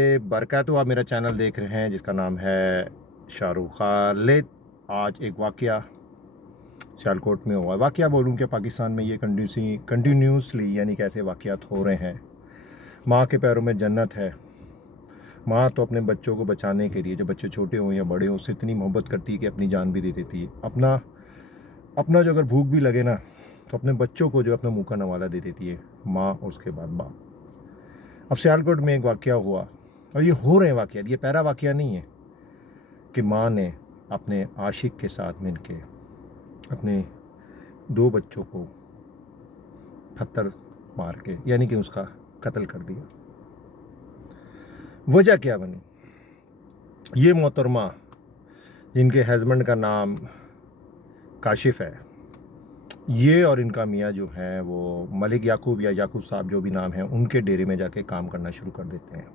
बरकातहू आप मेरा चैनल देख रहे हैं जिसका नाम है शाहरुख खालिद। आज एक वाक़या सियालकोट में हुआ। वाक़या बोलूँ कि पाकिस्तान में ये कंटिन्यूसली यानी कि ऐसे वाक़यात हो रहे हैं। माँ के पैरों में जन्नत है। माँ तो अपने बच्चों को बचाने के लिए, जब बच्चे छोटे हों या बड़े हों, उससे इतनी मोहब्बत करती है कि अपनी जान भी दे देती है। अपना जो अगर भूख भी लगे ना तो अपने बच्चों को जो अपना मुँह का नवाला दे देती है माँ, और उसके बाद बाप। अब सियालकोट में एक वाक़या हुआ, और ये हो रहे हैं वाक़यात, ये पहला वाक़या नहीं है कि माँ ने अपने आशिक के साथ मिलके अपने 2 बच्चों को पत्थर मार के यानी कि उसका कत्ल कर दिया। वजह क्या बनी? ये मोहतरमा जिनके हस्बैंड का नाम काशिफ है, ये और इनका मियाँ जो है वो मलिक याकूब या याकूब साहब जो भी नाम है, उनके डेरे में जाके काम करना शुरू कर देते हैं,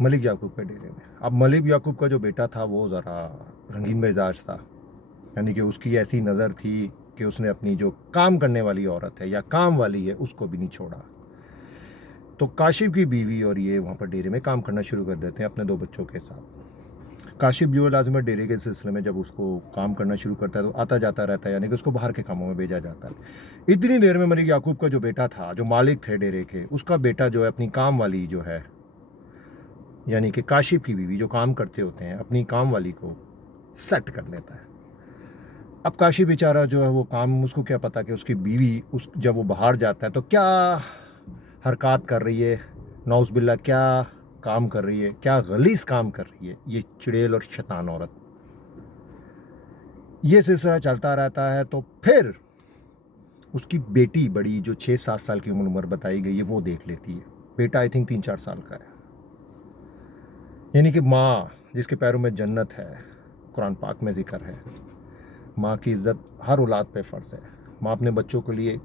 मलिक याकूब के डेरे में। अब मलिक याकूब का जो बेटा था वो ज़रा रंगीन मिजाज था, यानी कि उसकी ऐसी नज़र थी कि उसने अपनी जो काम करने वाली औरत है या काम वाली है उसको भी नहीं छोड़ा। तो काशिफ की बीवी और ये वहाँ पर डेरे में काम करना शुरू कर देते हैं अपने 2 बच्चों के साथ। काशिफ जो लाजिम डेरे के सिलसिले में जब उसको काम करना शुरू करता है तो आता जाता रहता है, यानी कि उसको बाहर के कामों में भेजा जाता है। इतनी देर में मलिक याकूब का जो बेटा था, जो मालिक थे डेरे के, उसका बेटा जो है अपनी काम वाली जो है यानी कि काशिफ की बीवी जो काम करते होते हैं, अपनी काम वाली को सेट कर लेता है। अब काशिफ बेचारा जो है वो काम, उसको क्या पता कि उसकी बीवी जब वो बाहर जाता है तो क्या हरकत कर रही है, नौज़ बिल्ला क्या काम कर रही है, क्या गलीज़ काम कर रही है ये चुड़ैल और शैतान औरत। ये सिलसिला चलता रहता है। तो फिर उसकी बेटी बड़ी, जो 6-7 साल की उम्र बताई गई है, वो देख लेती है। बेटा आई थिंक 3-4 साल का है। यानी कि माँ जिसके पैरों में जन्नत है, कुरान पाक में जिक्र है, माँ की इज़्ज़त हर औलाद पे फ़र्ज़ है। माँ अपने बच्चों के लिए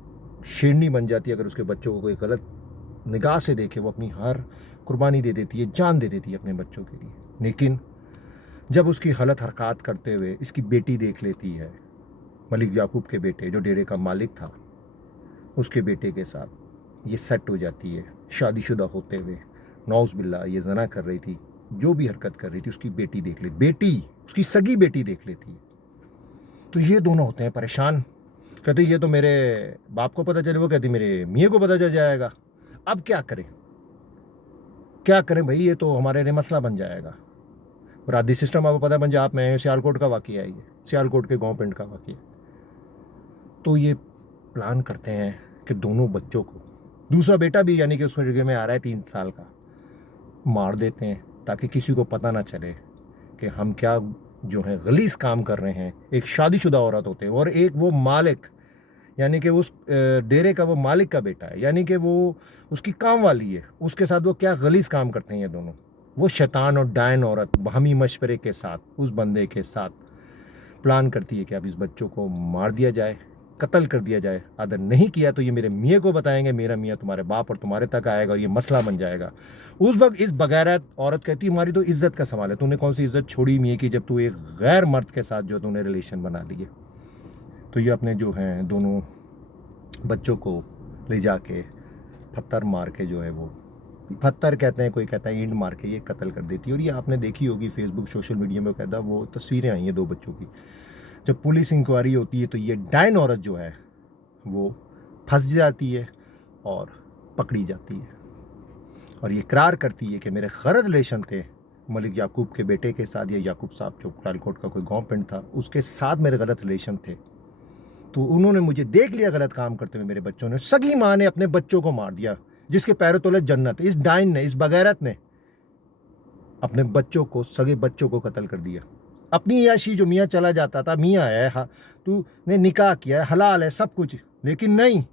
शेरनी बन जाती है। अगर उसके बच्चों को कोई गलत निगाह से देखे, वो अपनी हर कुर्बानी दे देती है, जान दे देती है अपने बच्चों के लिए। लेकिन जब उसकी गलत हरकत करते हुए इसकी बेटी देख लेती है, मलिक याकूब के बेटे जो डेरे का मालिक था, उसके बेटे के साथ ये सेट हो जाती है। शादीशुदा होते हुए नौज़ बिल्ला ये ज़ना कर रही थी, जो भी हरकत कर रही थी उसकी बेटी देख लेती, बेटी उसकी सगी बेटी देख लेती है। तो ये दोनों होते हैं परेशान। कहते ये तो मेरे बाप को पता चले, वो कहती मेरे मियाँ को पता चल जाएगा। अब क्या करें, क्या करें भाई, ये तो हमारे लिए मसला बन जाएगा। बरादरी सिस्टम आपको पता है पंजाब में, सियालकोट का वाक़या है, ये सियालकोट के गाँव पिंड का वाक़या। तो ये प्लान करते हैं कि दोनों बच्चों को, दूसरा बेटा भी यानी कि उसमें जगह में आ रहा है 3 साल का, मार देते हैं ताकि किसी को पता ना चले कि हम क्या जो है गलीज़ काम कर रहे हैं। एक शादीशुदा औरत होते हैं और एक वो मालिक, यानी कि उस डेरे का वो मालिक का बेटा है, यानी कि वो उसकी काम वाली है, उसके साथ वो क्या गलीज़ काम करते हैं ये दोनों। वो शैतान और डायन औरत बाहमी मशवरे के साथ उस बंदे के साथ प्लान करती है कि अब इस बच्चों को मार दिया जाए, कत्ल कर दिया जाए। अगर नहीं किया तो ये मेरे मियाँ को बताएंगे, मेरा मियाँ तुम्हारे बाप और तुम्हारे तक आएगा और ये मसला बन जाएगा। उस वक्त इस बगैरत औरत कहती है हमारी तो इज्जत का सवाल है, तूने कौन सी इज्जत छोड़ी मियाँ की जब तू एक गैर मर्द के साथ जो तूने रिलेशन बना लिए। तो ये अपने जो हैं दोनों बच्चों को ले जाके पत्थर मार के, जो है वो पत्थर कहते हैं, कोई कहता है ईंट मार के ये कत्ल कर देती है। और ये आपने देखी होगी फेसबुक सोशल मीडिया में, कहता वो तस्वीरें आई हैं 2 बच्चों की। जब पुलिस इंक्वायरी होती है तो ये डायन औरत जो है वो फंस जाती है और पकड़ी जाती है, और ये इकरार करती है कि मेरे गलत रिलेशन थे मलिक याकूब के बेटे के साथ, या याकूब साहब जो सियालकोट का कोई गांव पिंड था उसके साथ मेरे गलत रिलेशन थे। तो उन्होंने मुझे देख लिया गलत काम करते हुए, मेरे बच्चों ने, सगी माँ ने अपने बच्चों को मार दिया जिसके पैरों तले जन्नत। इस डायन ने, इस बगैरत ने अपने बच्चों को, सगे बच्चों को कत्ल कर दिया। अपनी याशी जो मियाँ चला जाता था, मियाँ है, तू ने निकाह किया है, हलाल है सब कुछ, लेकिन नहीं,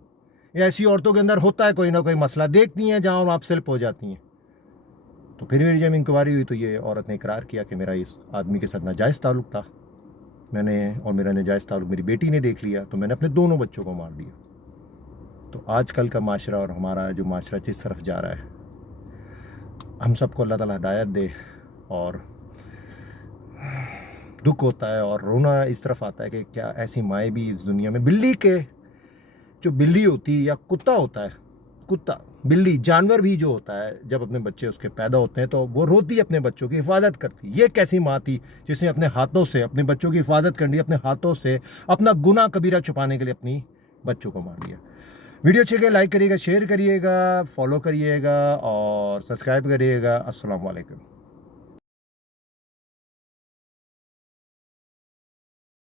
ऐसी औरतों के अंदर होता है कोई ना कोई मसला, देखती हैं जहाँ आप स्लिप हो जाती हैं। तो फिर मेरी जब इंक्वायरी हुई तो ये औरत ने इकरार किया कि मेरा इस आदमी के साथ नाजायज़ ताल्लुक़ था, और मेरा नाजायज़ ताल्लुक़ मेरी बेटी ने देख लिया, तो मैंने अपने दोनों बच्चों को मार दिया। तो आजकल का माशरा और हमारा जो माशरा जिस तरफ जा रहा है, हम सबको अल्लाह ताला हिदायत दे। और दुख होता है और रोना इस तरफ आता है कि क्या ऐसी माएँ भी इस दुनिया में, बिल्ली के, जो बिल्ली होती है या कुत्ता होता है, कुत्ता, बिल्ली, जानवर भी जो होता है जब अपने बच्चे उसके पैदा होते हैं तो वो रोती है, अपने बच्चों की हिफाजत करती है। ये कैसी माँ थी जिसने अपने हाथों से अपने बच्चों की हिफाजत करनी, अपने हाथों से अपना गुनाह कबीरा छुपाने के लिए अपनी बच्चों को मार दिया। वीडियो अच्छी लगे लाइक करिएगा, शेयर करिएगा, फॉलो करिएगा और सब्सक्राइब करिएगा। अस्सलाम वालेकुम।